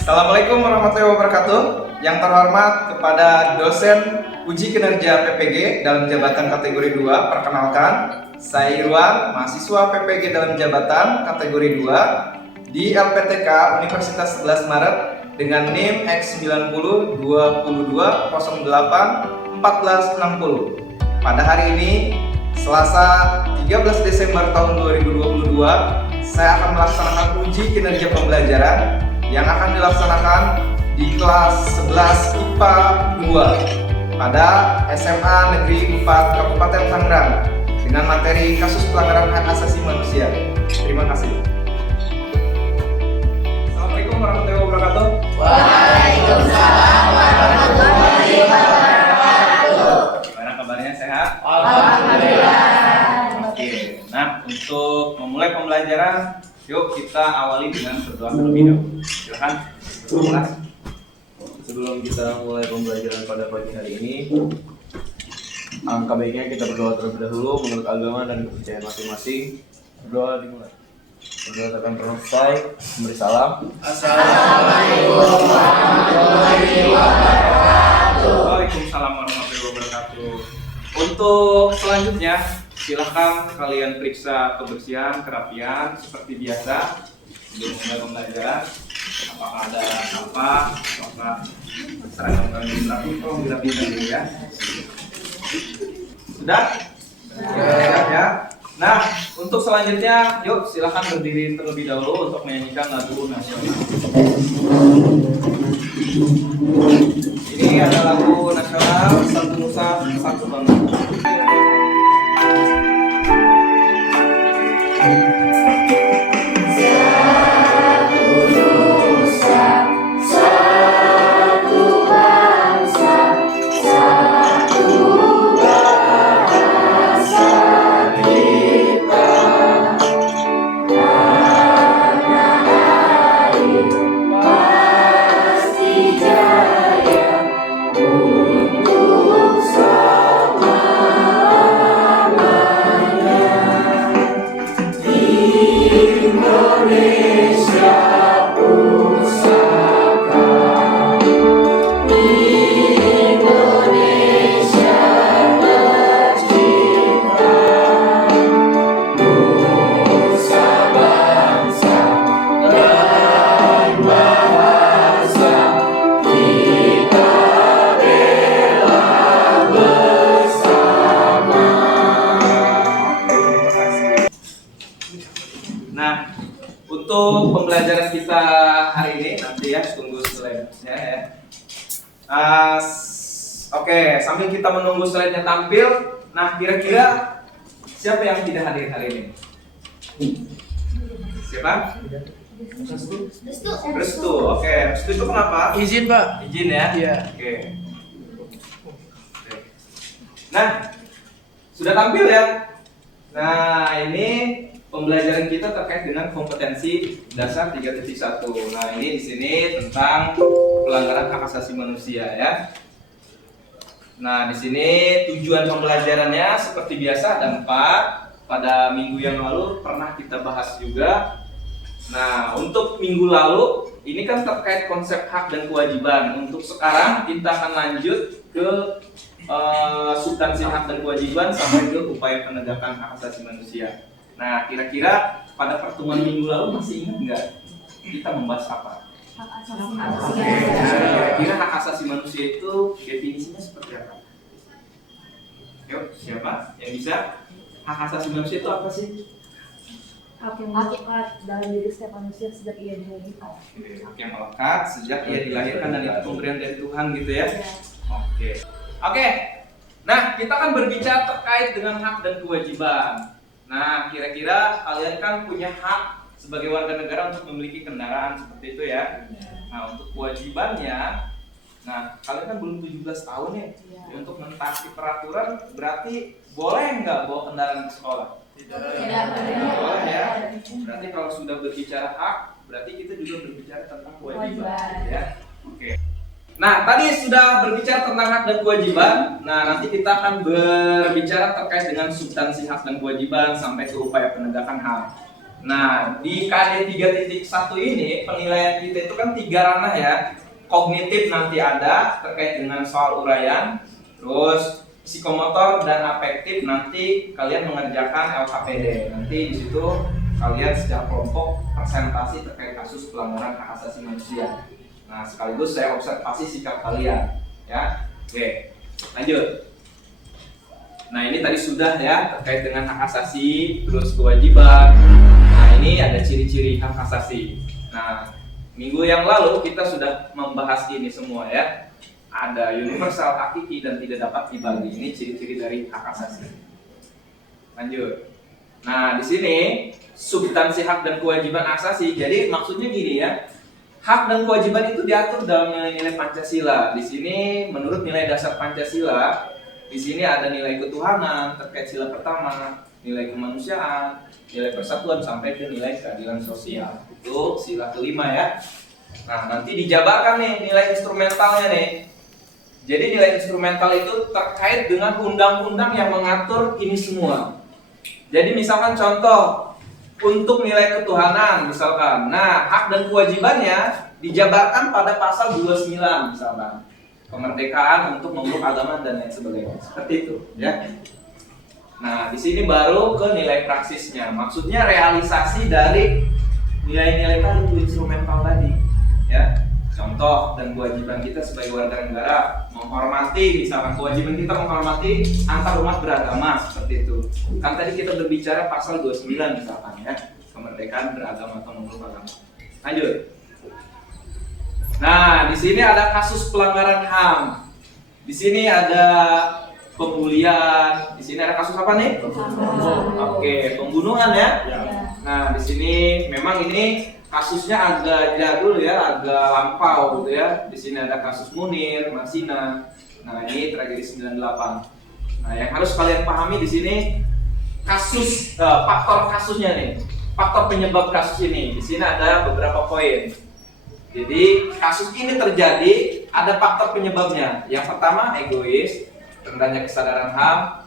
Assalamualaikum warahmatullahi wabarakatuh. Yang terhormat kepada dosen uji kinerja PPG dalam jabatan kategori 2, perkenalkan, saya Irwan, mahasiswa PPG dalam jabatan kategori 2 di LPTK Universitas 11 Maret dengan NIM X90 22 08 1460. Pada hari ini, Selasa 13 Desember tahun 2022, saya akan melaksanakan uji kinerja pembelajaran yang akan dilaksanakan di kelas 11 IPA 2 pada SMA Negeri 4 Kabupaten Tangerang dengan materi kasus pelanggaran hak asasi manusia. Terima kasih. Assalamualaikum warahmatullahi wabarakatuh. Waalaikumsalam warahmatullahi wabarakatuh. Gimana kabarnya, sehat? Alhamdulillah. Oke, nah untuk memulai pembelajaran, yuk kita awali dengan berdoa terlebih dahulu. Silakan. Sebelum kita mulai pembelajaran pada pagi hari ini, angka baiknya kita berdoa terlebih dahulu menurut agama dan kepercayaan masing-masing. Berdoa dimulai. Berdoa akan selesai. Memberi salam. Assalamualaikum warahmatullahi wabarakatuh. Waalaikumsalam warahmatullahi wabarakatuh. Untuk selanjutnya, silahkan kalian periksa kebersihan, kerapian seperti biasa sebelum mulai pembelajaran. Apakah ada sampah, apakah seragam kalian rapi, tolong dirapikan dulu ya. Sudah? Siap ya. Nah, untuk selanjutnya, yuk silahkan berdiri terlebih dahulu untuk menyanyikan lagu nasional. Ini ada lagu nasional Satu Nusa Satu Bangsa. Nah, untuk pembelajaran kita hari ini nanti ya tunggu slide-nya ya. Oke, sambil kita menunggu slide-nya tampil, nah kira-kira siapa yang tidak hadir hari ini? Siapa? Restu. Oke, Restu itu kenapa? Izin, Pak. Izin ya? Iya. Oke. Nah, sudah tampil ya? Nah, ini pembelajaran kita terkait dengan kompetensi dasar 3.1. Nah, ini di sini tentang pelanggaran hak asasi manusia ya. Nah, di sini tujuan pembelajarannya seperti biasa ada 4. Pada minggu yang lalu pernah kita bahas juga. Nah, untuk minggu lalu ini kan terkait konsep hak dan kewajiban. Untuk sekarang kita akan lanjut ke substansi hak dan kewajiban sampai ke upaya penegakan hak asasi manusia. Nah, kira-kira pada pertemuan minggu lalu masih ingat nggak kita membahas apa? Hak asasi Oke, kira-kira hak asasi manusia itu definisinya seperti apa? Yuk, siapa yang bisa? Hak asasi manusia itu apa sih? hak yang melekat dalam diri setiap manusia sejak ia dilahirkan. Oke, hak yang melekat sejak ia dilahirkan dan itu pemberian dari Tuhan gitu ya? Oke. Nah, kita kan berbicara terkait dengan hak dan kewajiban. Nah, kira-kira kalian kan punya hak sebagai warga negara untuk memiliki kendaraan seperti itu ya. Nah, untuk kewajibannya, nah kalian kan belum 17 tahun ya. Untuk mentaati peraturan berarti boleh nggak bawa kendaraan ke sekolah? Tidak Boleh ya. Berarti kalau sudah berbicara hak, berarti kita juga berbicara tentang kewajiban ya. Oke. Nah, tadi sudah berbicara tentang hak dan kewajiban. Nah, nanti kita akan berbicara terkait dengan substansi hak dan kewajiban sampai ke upaya penegakan HAM. Nah, di KD 3.1 ini penilaian kita itu kan 3 ranah ya. Kognitif nanti ada terkait dengan soal uraian, terus psikomotor dan afektif nanti kalian mengerjakan LKPD. Nanti di situ kalian secara kelompok presentasi terkait kasus pelanggaran hak asasi manusia. Nah, sekaligus saya observasi sikap kalian ya. Oke, lanjut. Nah, ini tadi sudah ya terkait dengan hak asasi, terus kewajiban. Nah, ini ada ciri-ciri hak asasi. Nah, minggu yang lalu kita sudah membahas ini semua ya. Ada universal, hakiki, dan tidak dapat dibagi. Ini ciri-ciri dari hak asasi. Lanjut. Nah, di sini substansi hak dan kewajiban asasi. Jadi maksudnya gini ya. Hak dan kewajiban itu diatur dalam nilai-nilai Pancasila. Di sini menurut nilai dasar Pancasila, di sini ada nilai ketuhanan terkait sila pertama, nilai kemanusiaan, nilai persatuan sampai ke nilai keadilan sosial. Itu sila kelima ya. Nah, nanti dijabarkan nih nilai instrumentalnya nih. Jadi nilai instrumental itu terkait dengan undang-undang yang mengatur ini semua. Jadi misalkan contoh untuk nilai ketuhanan misalkan. Nah, hak dan kewajibannya dijabarkan pada pasal 29 misalkan. Kemerdekaan untuk memeluk agama dan lain sebagainya. Seperti itu, ya. Nah, di sini baru ke nilai praksisnya. Maksudnya realisasi dari nilai-nilai tadi itu instrumental tadi, ya. Contoh dan kewajiban kita sebagai warga negara menghormati, misalkan kewajiban kita menghormati antar umat beragama seperti itu. Kan tadi kita berbicara pasal 29 misalkan ya, kemerdekaan beragama atau memeluk agama. Lanjut. Nah, di sini ada kasus pelanggaran HAM. Di sini ada pembulian. Di sini ada kasus apa nih? Oke, pembunuhan ya. Nah, di sini memang ini kasusnya agak jadul ya, agak lampau gitu ya. Di sini ada kasus Munir, Marsina. Nah, ini tragedi 98. Nah, yang harus kalian pahami di sini kasus faktor kasusnya nih. Faktor penyebab kasus ini. Di sini ada beberapa poin. Jadi, kasus ini terjadi ada faktor penyebabnya. Yang pertama egois, rendahnya kesadaran HAM,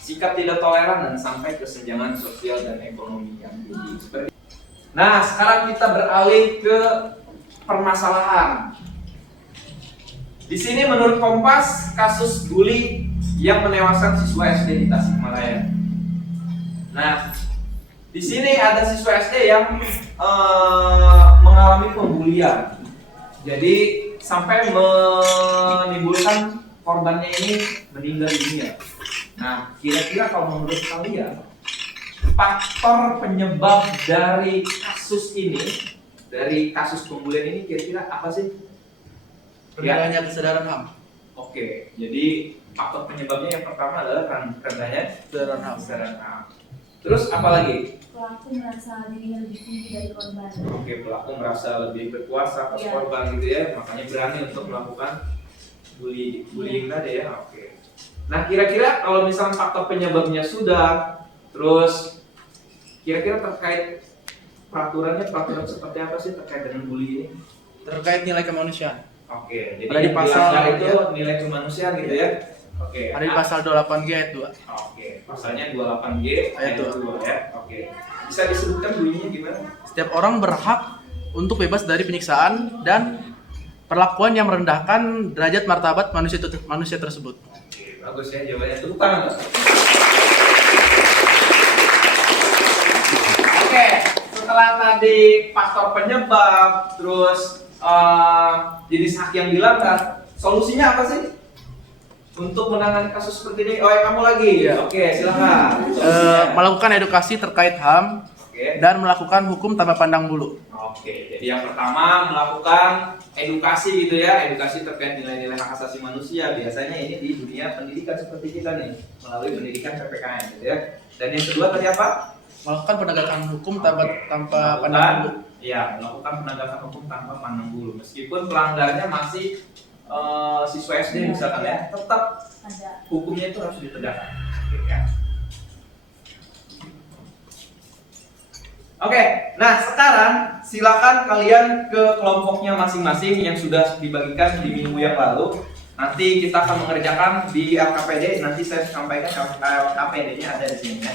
sikap tidak toleran dan sampai kesenjangan sosial dan ekonomi yang tinggi. Seperti Nah, sekarang kita beralih ke permasalahan. Di sini menurut Kompas, kasus bully yang menewaskan siswa SD di Tasikmalaya. Nah, di sini ada siswa SD yang mengalami pembulian. Jadi sampai menimbulkan korbannya ini meninggal dunia. Nah, kira-kira kalau menurut kalian faktor penyebab dari kasus ini, dari kasus pembulian ini kira-kira apa sih? Rendahnya kesadaran HAM. Oke, jadi faktor penyebabnya yang pertama adalah rendahnya Kesadaran HAM. kesadaran HAM. Terus apa lagi? Pelaku merasa dirinya lebih tinggi dari korban. Oke, pelaku merasa lebih berkuasa atas korban gitu ya, makanya berani untuk melakukan bullying tadi ya. Oke. Nah, kira-kira kalau misalnya faktor penyebabnya sudah, terus kira-kira terkait peraturan seperti apa sih terkait dengan bully ini? Terkait nilai kemanusiaan. Oke, jadi Ada di yang pasal dilanggar itu ya. nilai kemanusiaan gitu ya. Oke. Ada di pasal 28G ayat 2. Oke, pasalnya 28G Ayat ayat 2 ya. Oke. Bisa disebutkan bunyinya gimana? Setiap orang berhak untuk bebas dari penyiksaan dan perlakuan yang merendahkan derajat martabat manusia tersebut. Oke, bagus ya jawabannya. Tepuk tangan, Pak. Oke, setelah tadi faktor penyebab, terus jenis hak yang dilanggar, solusinya apa sih? Untuk menangani kasus seperti ini, kamu lagi? Iya. Oke, silakan. Solusinya. Melakukan edukasi terkait HAM Oke. dan melakukan hukum tanpa pandang bulu. Oke, jadi yang pertama melakukan edukasi gitu ya, edukasi terkait nilai-nilai hak asasi manusia. Biasanya ini di dunia pendidikan seperti kita nih, melalui pendidikan PPKN gitu ya. Dan yang kedua tadi apa? Melakukan penegakan hukum tanpa Melakukan- pandang bulu. Iya, melakukan penegakan hukum tanpa pandang bulu. Meskipun pelanggarnya masih siswa SD misalkan ya, tetap Ada. hukumnya itu harus ditegakkan. Oke, ya. Oke, nah sekarang silakan kalian ke kelompoknya masing-masing yang sudah dibagikan di minggu yang lalu. Nanti kita akan mengerjakan di LKPD. Nanti saya sampaikan LKPD-nya ada di sini ya.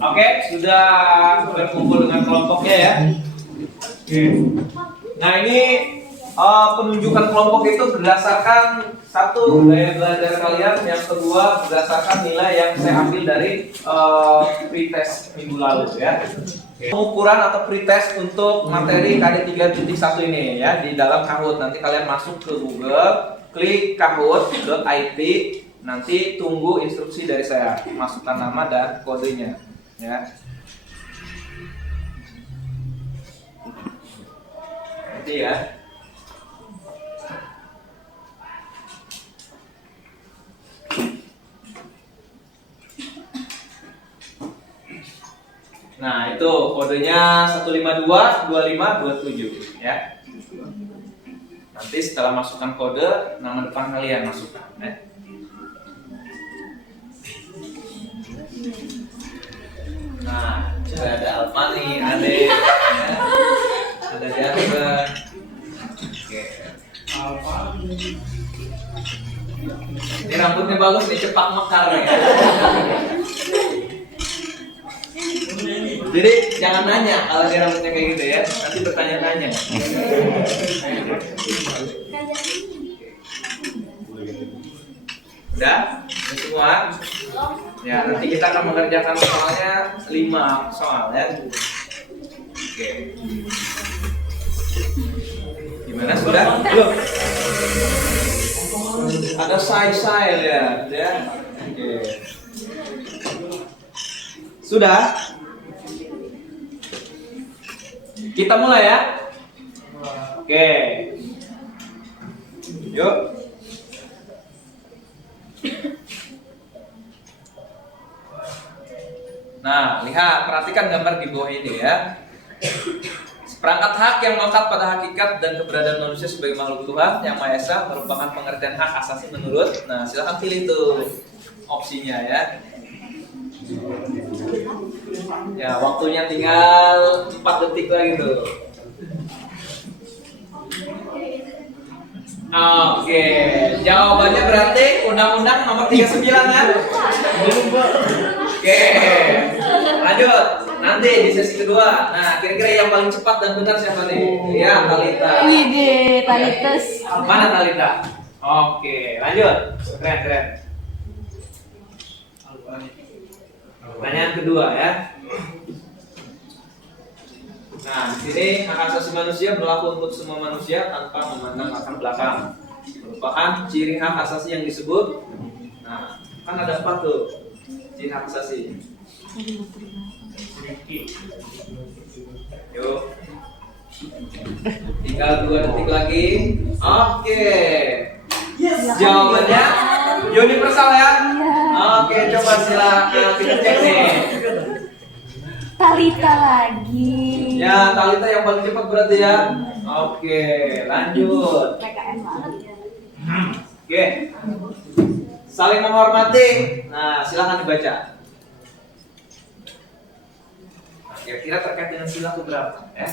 Oke, sudah berkumpul dengan kelompoknya ya. Oke. Nah ini penunjukan kelompok itu berdasarkan satu gaya belajar kalian, yang kedua berdasarkan nilai yang saya ambil dari pretest minggu lalu ya. Pengukuran atau pretest untuk materi KD 3.1 ini ya di dalam Kahoot. Nanti kalian masuk ke Google, klik kahoot.it, nanti tunggu instruksi dari saya, masukkan nama dan kodenya ya. Nanti ya. Nah, itu kodenya 1522527 ya. Nanti setelah masukkan kode, nama depan kalian masukkan ya. Nah, sudah ada Alfani, Ade, ya. Ada Jansen. Oke. Ini rambutnya bagus nih, cepak mekar ya. Jadi jangan nanya kalau dia rambutnya kayak gitu ya, nanti bertanya-tanya. Udah? Udah semua? Ya, nanti kita akan mengerjakan soalnya 5 soal ya. Oke. Gimana, sudah? Belum? Ada say-say ya. Oke. Sudah? Kita mulai ya. Oke. Yuk. Nah, lihat, perhatikan gambar di bawah ini ya. Seperangkat hak yang melekat pada hakikat dan keberadaan manusia sebagai makhluk Tuhan yang Maha Esa merupakan pengertian hak asasi menurut. Nah, silahkan pilih tuh opsinya ya. Ya, waktunya tinggal 4 detik lagi tuh. Oke, jawabannya berarti Undang-Undang Nomor 39 kan? Oke, lanjut. Nanti di sesi kedua. Nah, kira-kira yang paling cepat dan benar siapa nih? Ya, Talita. Wih, Talitas. Mana Talita? Oke, lanjut. Keren. Pertanyaan kedua ya. Nah, di sini hak asasi manusia berlaku untuk semua manusia tanpa memandang latar belakang. Merupakan ciri hak asasi yang disebut. Nah, kan ada 4 tuh ciri hak asasi. Yuk. Tinggal 2 detik lagi. Oke. Jawabannya universal ya. Oke, coba silakan kita cek nih. Talita lagi. Ya, Talita yang paling cepat berarti ya. Oke, lanjut. PKN banget ya. Oke. Saling menghormati. Nah, silakan dibaca. Nah, kira-kira terkait dengan sila keberapa ya?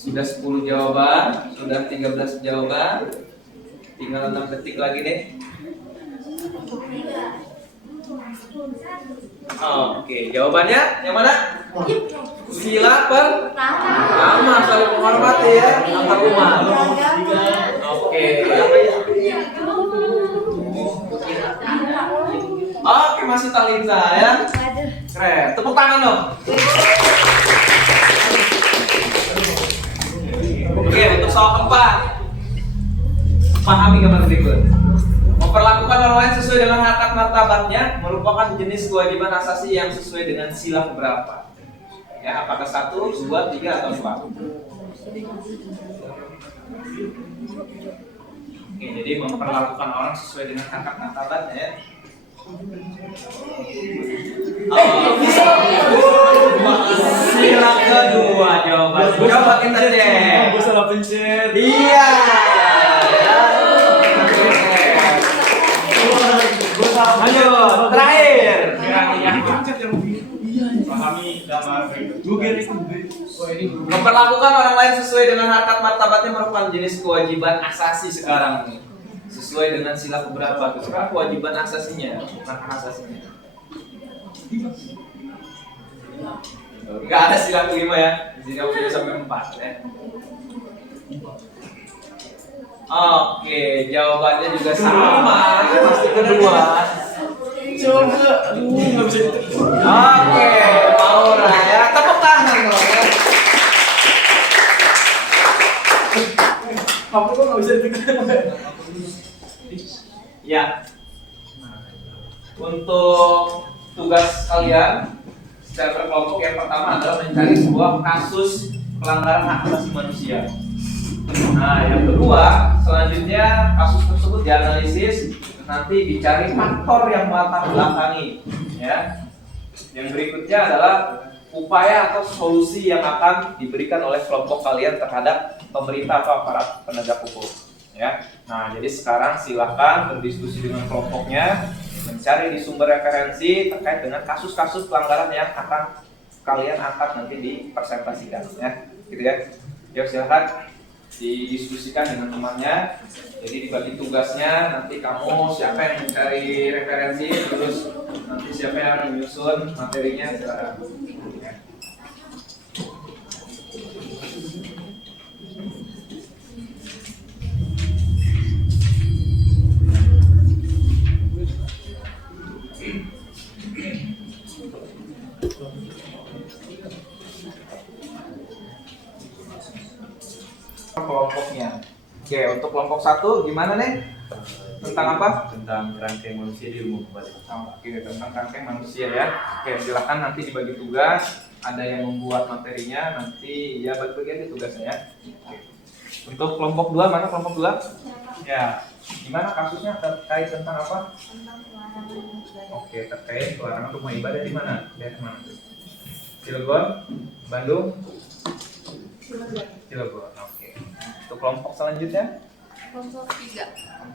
Sudah 10 jawaban, sudah 13 jawaban. Tinggal 6 detik lagi nih. Oke, jawabannya yang mana? Sila pertama, saling menghormati ya antar umat. Oke. Oke, masih Talita ya. Keren. Tepuk tangan dong. Oke, untuk soal keempat. Pahami gambar berikut. Memperlakukan orang lain sesuai dengan harkat martabatnya merupakan jenis kewajiban asasi yang sesuai dengan sila keberapa? Ya, apakah 1, 2, 3 atau 4? Oke, jadi memperlakukan orang sesuai dengan harkat martabatnya ya. Sila kedua jawaban. Coba kita cek. Gue salah pencet. Iya. Lanjut, terakhir. Memperlakukan orang lain sesuai dengan harkat martabatnya merupakan jenis kewajiban asasi sekarang nih. Sesuai dengan sila keberapa tuh? Sekarang kewajiban asasinya, bukan hak asasinya. Enggak ada sila kelima ya. Di sini aku sudah sampai 4 ya. Oke, jawabannya juga sama. Pasti kedua. Coba, aduh nggak bisa diterima. Oke, Maura ya. Tepuk tangan dong ya. Apa kok nggak bisa diterima? Ya. Untuk tugas kalian secara berkelompok yang pertama adalah mencari sebuah kasus pelanggaran hak asasi manusia. Nah, yang kedua, selanjutnya kasus tersebut dianalisis, nanti dicari faktor yang melatar belakangi, ya. Yang berikutnya adalah upaya atau solusi yang akan diberikan oleh kelompok kalian terhadap pemerintah atau aparat penegak hukum, ya. Nah, jadi sekarang silakan berdiskusi dengan kelompoknya, mencari di sumber referensi terkait dengan kasus-kasus pelanggaran yang akan kalian angkat nanti dipresentasikan, ya. Gitu ya. Yuk silakan didiskusikan dengan temannya. Jadi dibagi tugasnya, nanti kamu siapa yang mencari referensi, terus nanti siapa yang menyusun materinya, silakan. Ya. Kelompoknya. Oke, untuk kelompok 1 gimana nih? Tentang apa? Tentang kerangkaian manusia di ilmu pengetahuan. Oke, tentang kerangkaian manusia ya. Oke, silakan nanti dibagi tugas. Ada yang membuat materinya, nanti ya bagi-bagi aja tugasnya ya. Oke. Untuk kelompok 2, mana kelompok 2? Ya, gimana kasusnya terkait tentang apa? Oke, terkait pelarangan rumah ibadah di mana? Daerah mana? Cilegon, Bandung, Cilegon. Oke. Untuk kelompok selanjutnya? Kelompok 3 Tiga.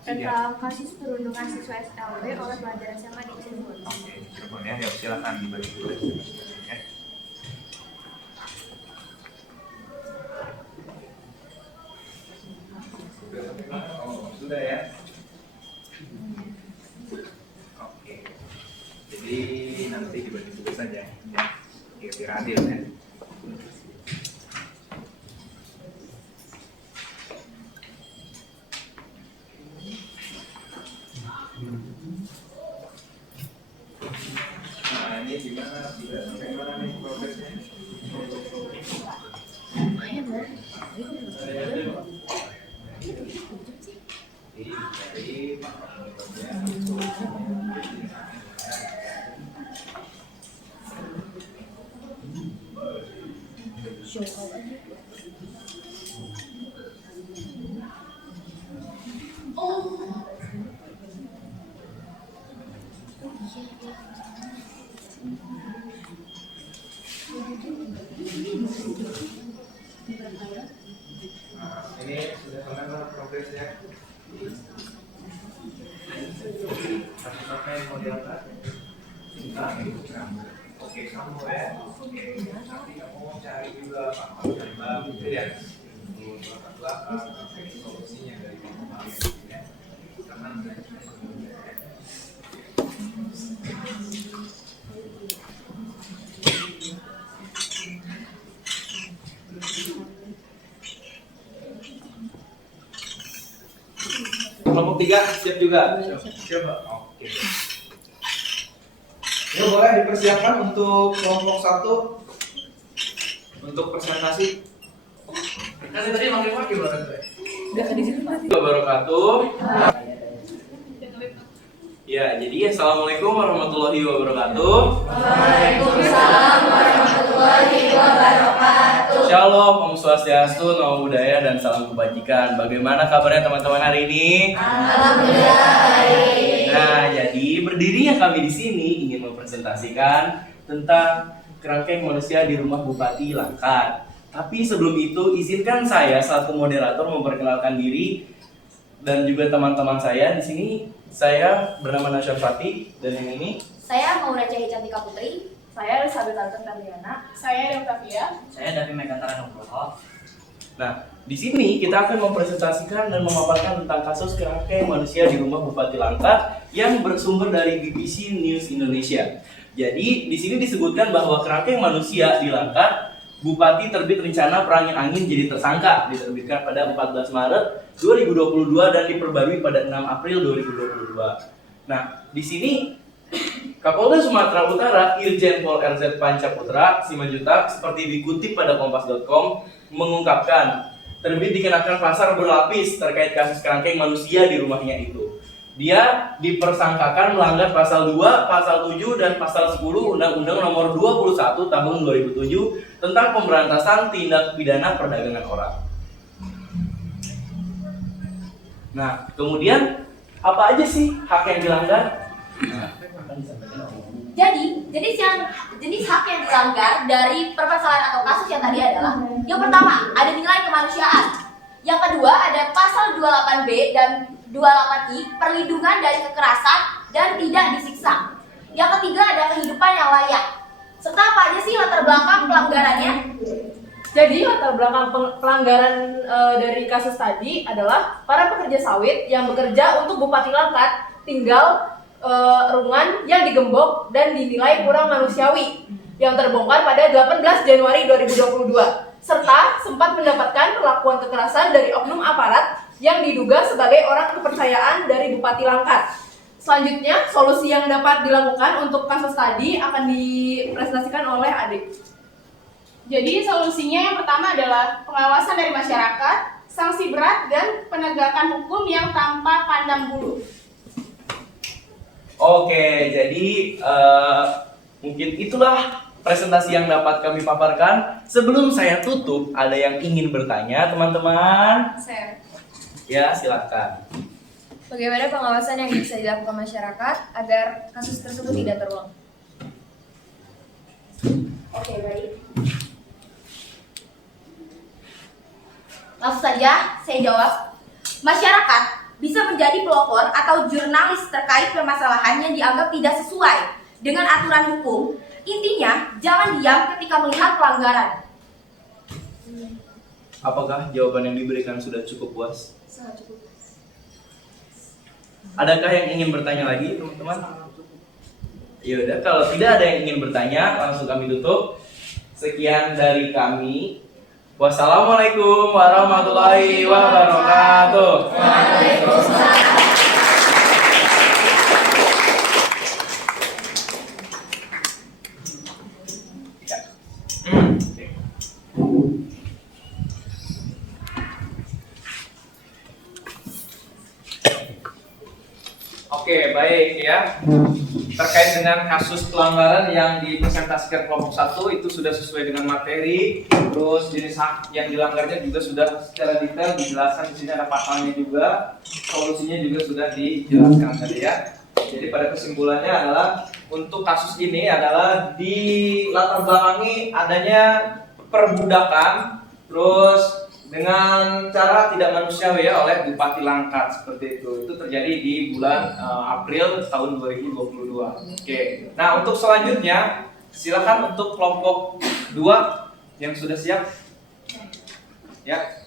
tentang kasus perundungan siswa SLB oleh pelajaran SMA di Cirebon. Oke, Cirebon ya. Ya, silakan dibagi tugas ya. Oh, sudah ya. Oke. Jadi nanti dibagi tugas saja ya. Oke, biar adil ya. Nah, ini gimana? Sudah sampai mana nih progresnya? Nah, ini sudah sampai mana progresnya? Kasus apa yang mau diangkat? Oke, kamu ya. Oke, nanti kamu cari juga faktor penyebab gitu ya. Latar belakang, solusinya dari kamu ya. Karena kelompok 3 siap juga? Siap, Pak. Oke. Yuk boleh dipersiapkan untuk kelompok 1 untuk presentasi. Kan tadi maki-maki berarti. Enggak di situ. Wabarakatuh. Ya, jadi assalamualaikum warahmatullahi wabarakatuh. Waalaikumsalam warahmatullahi wabarakatuh. Shalom, Om Swastiastu, Namo Buddhaya, dan salam kebajikan. Bagaimana kabarnya teman-teman hari ini? Alhamdulillah baik. Nah, jadi berdirinya kami di sini ingin mempresentasikan tentang kerangkeng manusia di rumah Bupati Langkat. Tapi sebelum itu, izinkan saya selaku moderator memperkenalkan diri dan juga teman-teman saya di sini. Saya bernama Nasyar Fatih, dan yang ini Saya Maura Cahaya Cantika Putri. Saya Elizabeth Alton Karliana. Saya Devtavia. Saya dari Megantara Nugroho. Nah, di sini kita akan mempresentasikan dan memaparkan tentang kasus kerangkeng manusia di rumah Bupati Langkat yang bersumber dari BBC News Indonesia. Jadi, di sini disebutkan bahwa kerangkeng manusia di Langkat, Bupati terbit rencana perangin angin jadi tersangka, diterbitkan pada 14 Maret 2022 dan diperbarui pada 6 April 2022. Nah, di sini Kapolda Sumatera Utara Irjen Pol RZ Pancaputra Simanjuntak seperti dikutip pada kompas.com mengungkapkan terbit dikenakan pasal berlapis terkait kasus kerangkeng manusia di rumahnya itu. Dia dipersangkakan melanggar pasal 2, pasal 7 dan pasal 10 Undang-Undang Nomor 21 Tahun 2007 tentang pemberantasan tindak pidana perdagangan orang. Nah, kemudian apa aja sih hak yang dilanggar? Jadi, jenis hak yang dilanggar dari permasalahan atau kasus yang tadi adalah yang pertama, ada nilai kemanusiaan. Yang kedua, ada pasal 28B dan 28I, perlindungan dari kekerasan dan tidak disiksa. Yang ketiga, ada kehidupan yang layak. Serta apa aja sih latar belakang pelanggarannya? Jadi latar belakang pelanggaran dari kasus tadi adalah para pekerja sawit yang bekerja untuk Bupati Langkat tinggal rumah yang digembok dan dinilai kurang manusiawi yang terbongkar pada 18 Januari 2022 serta sempat mendapatkan perlakuan kekerasan dari oknum aparat yang diduga sebagai orang kepercayaan dari Bupati Langkat. Selanjutnya, solusi yang dapat dilakukan untuk kasus tadi akan dipresentasikan oleh Adik. Jadi solusinya yang pertama adalah pengawasan dari masyarakat, sanksi berat, dan penegakan hukum yang tanpa pandang bulu. Oke, jadi mungkin itulah presentasi yang dapat kami paparkan. Sebelum saya tutup, ada yang ingin bertanya, teman-teman? Saya. Ya, silakan. Bagaimana pengawasan yang bisa dilakukan masyarakat agar kasus tersebut tidak terulang? Oke, baik. Langsung saja saya jawab. Masyarakat bisa menjadi pelopor atau jurnalis terkait permasalahan yang dianggap tidak sesuai dengan aturan hukum. Intinya, jangan diam ketika melihat pelanggaran. Apakah jawaban yang diberikan sudah cukup puas? Sangat cukup. Adakah yang ingin bertanya lagi, teman-teman? Yaudah, kalau tidak ada yang ingin bertanya, langsung kami tutup. Sekian dari kami. Wassalamualaikum warahmatullahi wabarakatuh. Waalaikumsalam. Oke, baik ya. Terkait dengan kasus pelanggaran yang dipresentasikan kelompok 1 itu sudah sesuai dengan materi. Terus jenis hak yang dilanggarnya juga sudah secara detail dijelaskan. Di sini ada pasalnya juga, solusinya juga sudah dijelaskan tadi ya. Jadi pada kesimpulannya adalah untuk kasus ini adalah di latar belakangi adanya perbudakan, terus dengan cara tidak manusiawi ya oleh Bupati Langkat seperti itu. Itu terjadi di bulan April tahun 2022. Oke. Nah, untuk selanjutnya silakan untuk kelompok 2 yang sudah siap. Ya.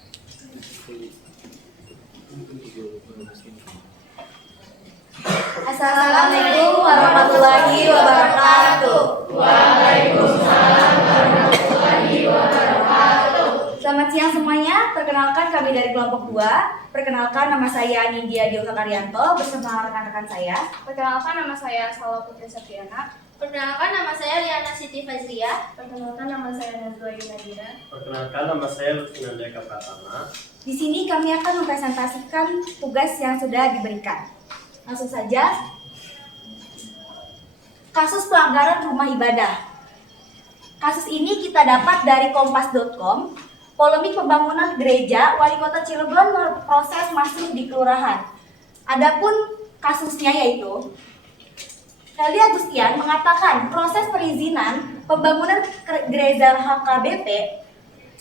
Assalamualaikum warahmatullahi wabarakatuh. Waalaikumsalam warahmatullahi wabarakatuh. Selamat siang semuanya, perkenalkan kami dari kelompok 2. Perkenalkan nama saya Nindya Dioka Karyanto bersama rekan-rekan saya. Perkenalkan nama saya Salwa Putri Septiana. Perkenalkan nama saya Liana Siti Fazria. Perkenalkan nama saya Nazwa Yunadira. Perkenalkan nama saya Lutfi Nandeka Pratama. Di sini kami akan mempresentasikan tugas yang sudah diberikan. Langsung saja, kasus pelanggaran rumah ibadah. Kasus ini kita dapat dari kompas.com. Polemik pembangunan gereja, Wali Kota Cilegon proses masuk di kelurahan. Adapun kasusnya yaitu Heldi Agustian mengatakan proses perizinan pembangunan gereja HKBP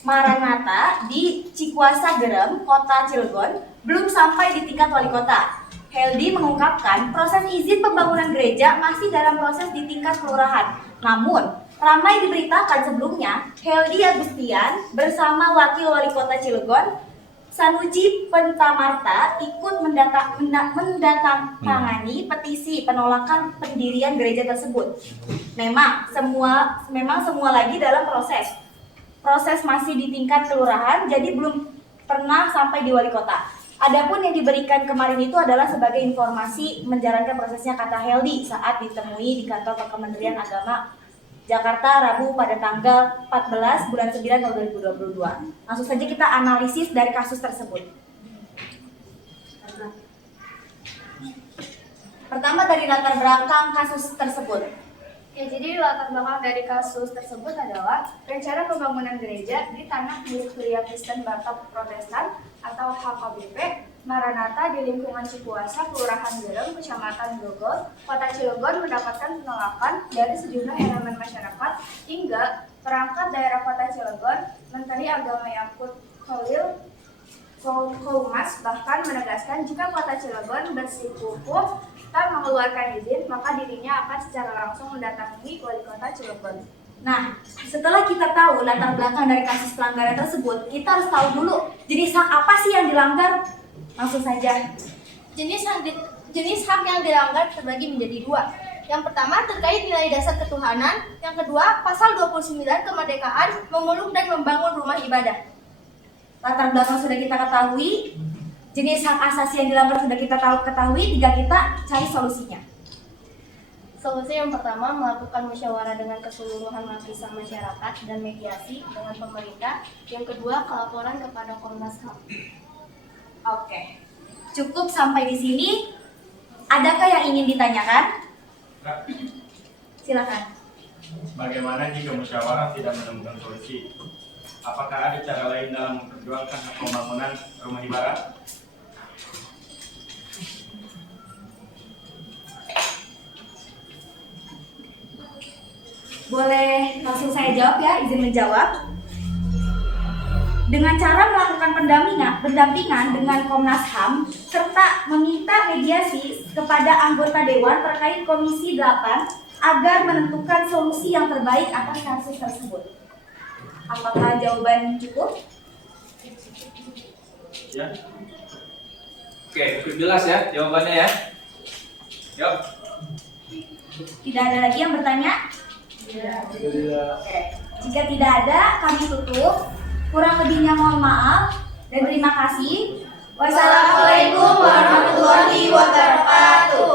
Maranatha di Cikuasa Gerem, Kota Cilegon belum sampai di tingkat wali kota. Heldi mengungkapkan proses izin pembangunan gereja masih dalam proses di tingkat kelurahan. Namun, ramai diberitakan sebelumnya, Heldi Agustian bersama Wakil Wali Kota Cilegon, Sanuji Pentamarta ikut mendatangani petisi penolakan pendirian gereja tersebut. Memang semua lagi dalam proses. Proses masih di tingkat kelurahan, jadi belum pernah sampai di wali kota. Adapun yang diberikan kemarin itu adalah sebagai informasi menjalankan prosesnya, kata Heldi saat ditemui di kantor Kementerian Agama Jakarta Rabu pada tanggal 14 bulan 9 tahun 2022. Langsung saja kita analisis dari kasus tersebut. Pertama dari latar belakang kasus tersebut. Ya, jadi latar belakang dari kasus tersebut adalah rencana pembangunan gereja di tanah milik Kuliah Kristen Batak Protestan atau HKBP Maranatha di lingkungan Cikuasa, Kelurahan Gerem, Kecamatan Grogol, Kota Cilegon mendapatkan penolakan dari sejumlah elemen masyarakat hingga perangkat daerah Kota Cilegon, Menteri Agama Yakut Khalil Koumas bahkan menegaskan jika Kota Cilegon bersikukuh tak mengeluarkan izin, maka dirinya akan secara langsung mendatangi Wali Kota Cilegon. Nah, setelah kita tahu latar belakang dari kasus pelanggaran tersebut, kita harus tahu dulu jenis hak apa sih yang dilanggar. Langsung saja. Jenis hak yang dilanggar terbagi menjadi dua. Yang pertama terkait nilai dasar ketuhanan, yang kedua pasal 29 kemerdekaan memeluk dan membangun rumah ibadah. Latar belakang sudah kita ketahui, jenis hak asasi yang dilanggar sudah kita ketahui, tinggal kita cari solusinya. Solusi yang pertama melakukan musyawarah dengan keseluruhan lapisan masyarakat dan mediasi dengan pemerintah. Yang kedua pelaporan kepada Komnas HAM. Oke, cukup sampai di sini. Adakah yang ingin ditanyakan? Silakan. Bagaimana jika musyawarah tidak menemukan solusi? Apakah ada cara lain dalam memperjuangkan hak pembangunan rumah ibadah? Boleh langsung saya jawab ya, izin menjawab. Dengan cara melakukan pendampingan dengan Komnas HAM serta meminta mediasi kepada anggota dewan terkait Komisi 8 agar menentukan solusi yang terbaik atas kasus tersebut. Apakah jawaban cukup? Ya. Oke, cukup jelas ya jawabannya ya. Yuk. Tidak ada lagi yang bertanya? Oke. Jika tidak ada, kami tutup. Kurang lebihnya mohon maaf dan terima kasih. Wassalamualaikum warahmatullahi wabarakatuh.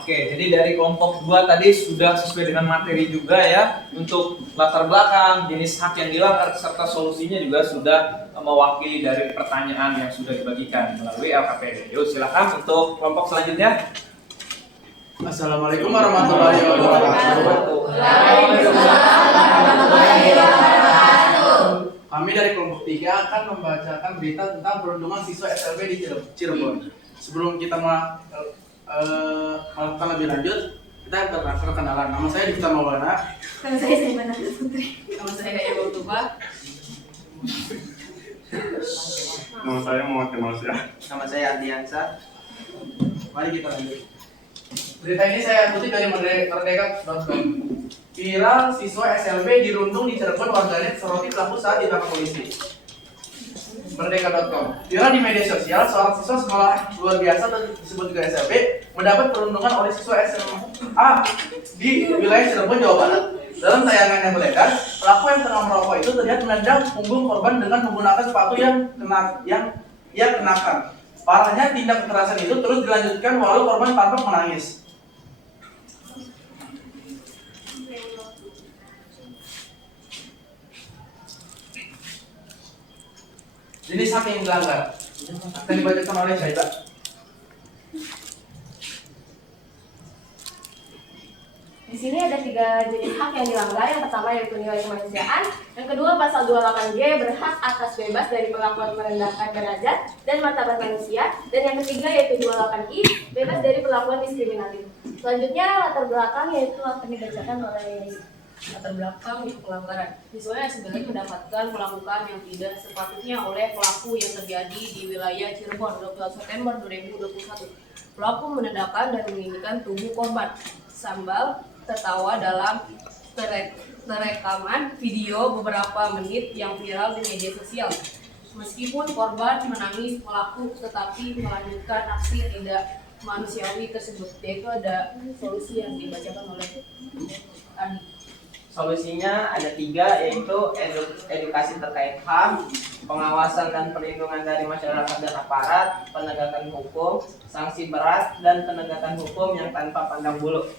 Oke, jadi dari kelompok 2 tadi sudah sesuai dengan materi juga ya. Untuk latar belakang, jenis hak yang dilanggar serta solusinya juga sudah mewakili dari pertanyaan yang sudah dibagikan melalui LKPD. Yuk silakan untuk kelompok selanjutnya. Assalamualaikum warahmatullahi wabarakatuh. Kami dari kelompok 3 akan membacakan berita tentang perundungan siswa SLB di Cirebon. Sebelum kita melakukan lebih lanjut, kita perkenalan. Nama saya Difta Maulana. Nama saya Saibana Putri. Nama saya Ibu Tuba. Nama saya Muhammad Kemalsia. Nama saya Ardiansa. Mari kita lanjut. Berita ini saya kutip dari merdeka.com. Viral siswa SLB dirundung di Cirebon, warganet soroti pelaku saat ditangkap polisi. Merdeka.com. Viral di media sosial, seorang siswa sekolah luar biasa atau disebut juga SLB mendapat perundungan oleh siswa SMA di wilayah Cirebon, Jawa Barat. Dalam tayangan yang beredar, pelaku yang tengah merokok itu terlihat menendang punggung korban dengan menggunakan sepatu yang ia kenakan. Parahnya, tindak kekerasan itu terus dilanjutkan walau korban tampak menangis. Jenis hak yang dilanggar. Akan dibacakan oleh Syaita. Di sini ada 3 jenis hak yang dilanggar. Yang pertama yaitu nilai kemanusiaan. Yang kedua pasal 28G berhak atas bebas dari perlakuan merendahkan derajat dan martabat manusia. Dan yang ketiga yaitu 28I bebas dari perlakuan diskriminatif. Selanjutnya latar belakang yaitu akan dibacakan oleh latar belakang pelanggaran. Siswa sebenarnya mendapatkan melakukan yang tidak sepatutnya oleh pelaku yang terjadi di wilayah Cirebon 12 September 2021. Pelaku menandakan dan menginginkan tubuh korban sambil tertawa dalam terekaman video beberapa menit yang viral di media sosial. Meskipun korban menangis, pelaku tetapi melanjutkan aksi tidak manusiawi tersebut. Yaitu ada solusi yang dibacakan oleh Adi. Solusinya ada 3, yaitu edukasi terkait HAM, pengawasan dan perlindungan dari masyarakat dan aparat, penegakan hukum, sanksi berat, dan penegakan hukum yang tanpa pandang bulu.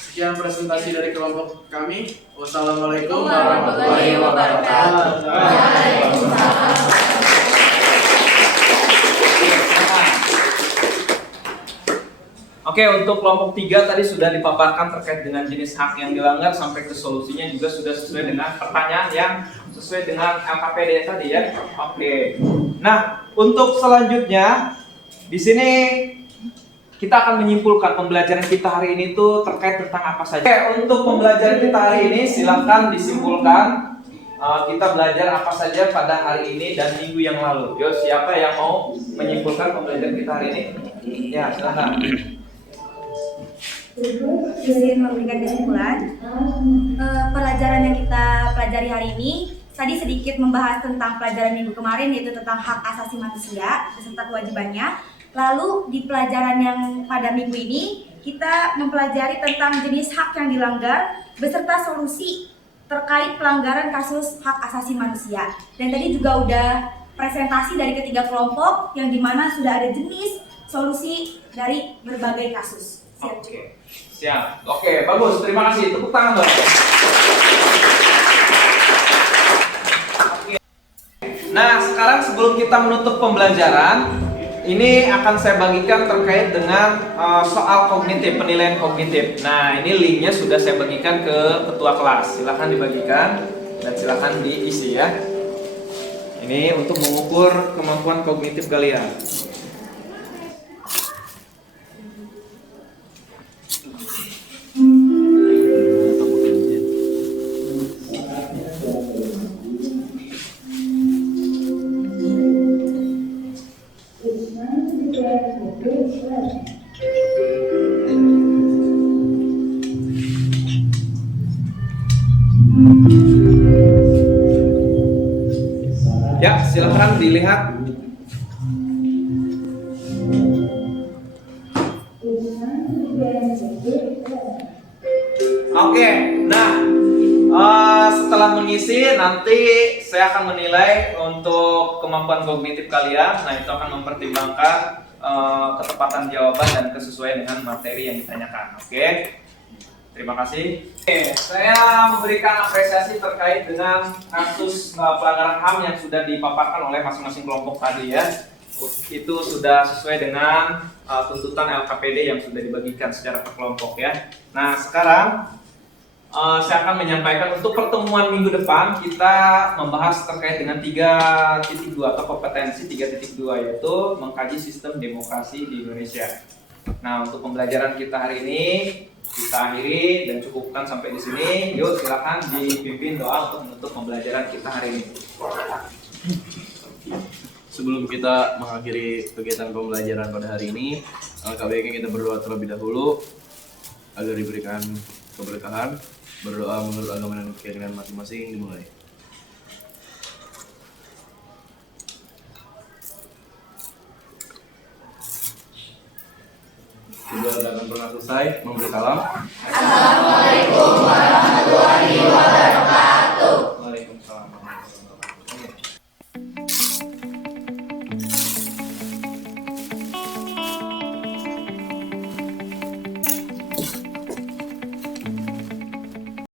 Sekian presentasi dari kelompok kami. Wassalamualaikum warahmatullahi wabarakatuh. Oke, untuk kelompok 3 tadi sudah dipaparkan terkait dengan jenis hak yang dilanggar sampai ke solusinya juga sudah sesuai dengan pertanyaan yang sesuai dengan LKPD tadi ya. Oke. Nah, untuk selanjutnya di sini kita akan menyimpulkan pembelajaran kita hari ini tuh terkait tentang apa saja. Oke, untuk pembelajaran kita hari ini silakan disimpulkan. Kita belajar apa saja pada hari ini dan minggu yang lalu. Yo, siapa yang mau menyimpulkan pembelajaran kita hari ini? Ya, silakan. Izin memberikan kesimpulan. Pelajaran yang kita pelajari hari ini tadi sedikit membahas tentang pelajaran minggu kemarin, yaitu tentang hak asasi manusia beserta kewajibannya. Lalu di pelajaran yang pada minggu ini kita mempelajari tentang jenis hak yang dilanggar beserta solusi terkait pelanggaran kasus hak asasi manusia. Dan tadi juga udah presentasi dari ketiga kelompok yang dimana sudah ada jenis solusi dari berbagai kasus. Siap. Oke, siap. Oke, bagus. Terima kasih. Tepuk tangan dong. Oke. Nah, sekarang sebelum kita menutup pembelajaran, ini akan saya bagikan terkait dengan soal kognitif, penilaian kognitif. Nah, ini linknya sudah saya bagikan ke ketua kelas. Silahkan dibagikan dan silahkan diisi ya. Ini untuk mengukur kemampuan kognitif kalian. Ya, silakan dilihat. Oke, nah setelah mengisi nanti saya akan menilai untuk kemampuan kognitif kalian. Nah, itu akan mempertimbangkan ketepatan jawaban dan kesesuaian dengan materi yang ditanyakan. Oke. Terima kasih. Oke, saya memberikan apresiasi terkait dengan kasus pelanggaran HAM yang sudah dipaparkan oleh masing-masing kelompok tadi ya. Itu sudah sesuai dengan tuntutan LKPD yang sudah dibagikan secara per kelompok ya. Nah, sekarang saya akan menyampaikan untuk pertemuan minggu depan kita membahas terkait dengan 3.2 atau kompetensi 3.2, yaitu mengkaji sistem demokrasi di Indonesia. Nah, untuk pembelajaran kita hari ini kita akhiri dan cukupkan sampai di sini. Yuk, silakan dipimpin doa untuk menutup pembelajaran kita hari ini. Sebelum kita mengakhiri kegiatan pembelajaran pada hari ini, alangkah baiknya kita berdoa terlebih dahulu agar diberikan keberkahan. Berdoa menurut agama dan keyakinan masing-masing, dimulai. Tidak akan pernah selesai. Memberi salam. Assalamualaikum warahmatullahi wabarakatuh. Waalaikumsalam warahmatullahi wabarakatuh.